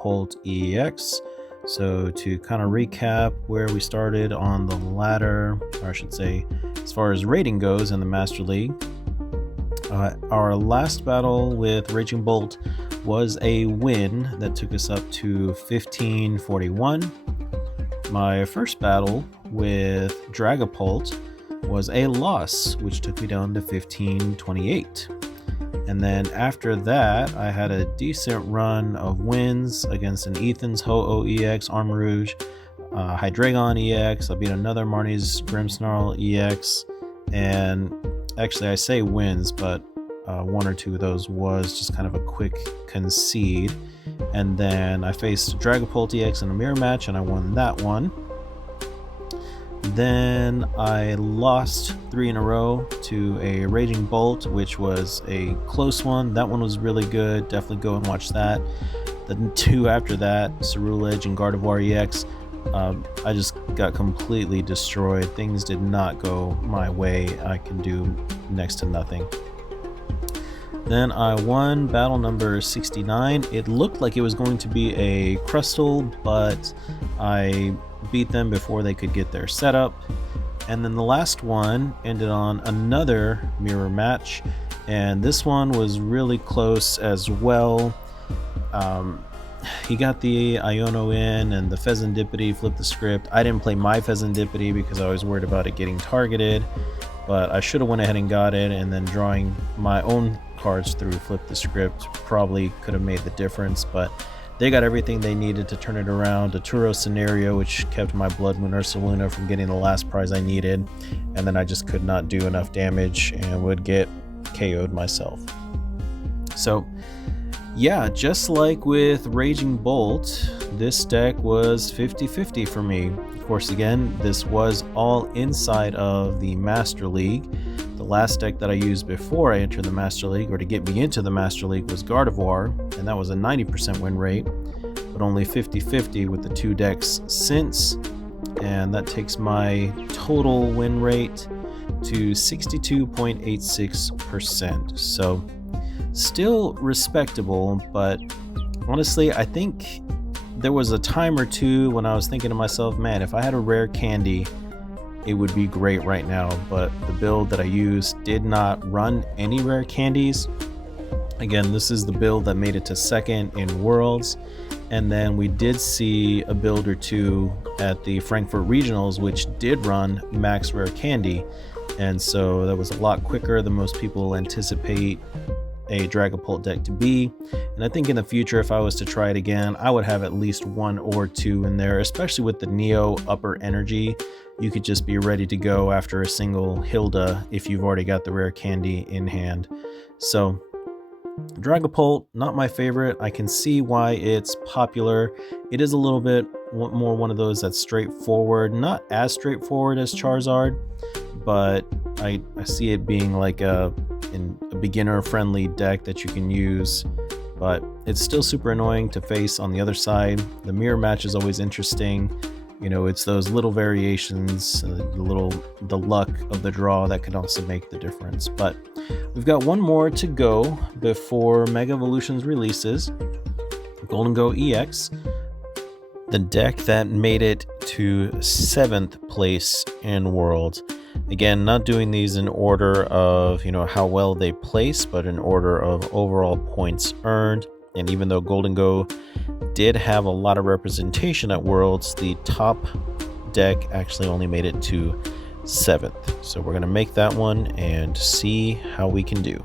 Dragapult EX. So to kind of recap where we started on the ladder, or I should say, as far as rating goes in the Master League, our last battle with Raging Bolt was a win that took us up to 1541. My first battle with Dragapult was a loss, which took me down to 1528. And then after that, I had a decent run of wins against an Ethan's Ho-Oh EX, Armarouge, Hydreigon EX. I beat another Marnie's Grimmsnarl EX. And actually, I say wins, but one or two of those was just kind of a quick concede. And then I faced Dragapult EX in a mirror match, and I won that one. Then I lost 3 in a row to a Raging Bolt, which was a close one. That one was really good. Definitely go and watch that. The 2 after that, Ceruledge and Gardevoir EX, I just got completely destroyed. Things did not go my way. I can do next to nothing. Then I won battle number 69. It looked like it was going to be a Crustle, but I beat them before they could get their setup. And then the last one ended on another mirror match, and this one was really close as well. He got the Iono in, and the Pheasantipity flipped the script. I didn't play my Pheasantipity because I was worried about it getting targeted, but I should have went ahead and got it, and then drawing my own cards through flip the script probably could have made the difference. But they got everything they needed to turn it around. A Turo scenario, which kept my Blood Moon Ursaluna from getting the last prize I needed, and then I just could not do enough damage and would get KO'd myself. So yeah, just like with Raging Bolt, this deck was 50-50 for me. Of course, again, this was all inside of the Master League. The last deck that I used before I entered the Master League, or to get me into the Master League, was Gardevoir, and that was a 90% win rate, but only 50-50 with the 2 decks since, and that takes my total win rate to 62.86%. So still respectable, but honestly, I think there was a time or two when I was thinking to myself, man, if I had a rare candy, it would be great right now. But the build that I used did not run any rare candies. Again, this is the build that made it to second in Worlds, and then we did see a build or two at the Frankfurt Regionals which did run max rare candy, and so that was a lot quicker than most people anticipate a Dragapult deck to be. And I think in the future, if I was to try it again, I would have at least 1 or 2 in there, especially with the Neo upper energy. You could just be ready to go after a single Hilda if you've already got the rare candy in hand. So Dragapult, not my favorite. I can see why it's popular. It is a little bit more one of those that's straightforward, not as straightforward as Charizard, but I see it being like a beginner friendly deck that you can use, but it's still super annoying to face on the other side. The mirror match is always interesting. You know, it's those little variations, the luck of the draw that can also make the difference. But we've got one more to go before Mega Evolutions releases. Golden Go EX, the deck that made it to 7th place in Worlds. Again, not doing these in order of, how well they place, but in order of overall points earned. And even though Golden Go did have a lot of representation at Worlds, the top deck actually only made it to 7th. So we're going to make that one and see how we can do.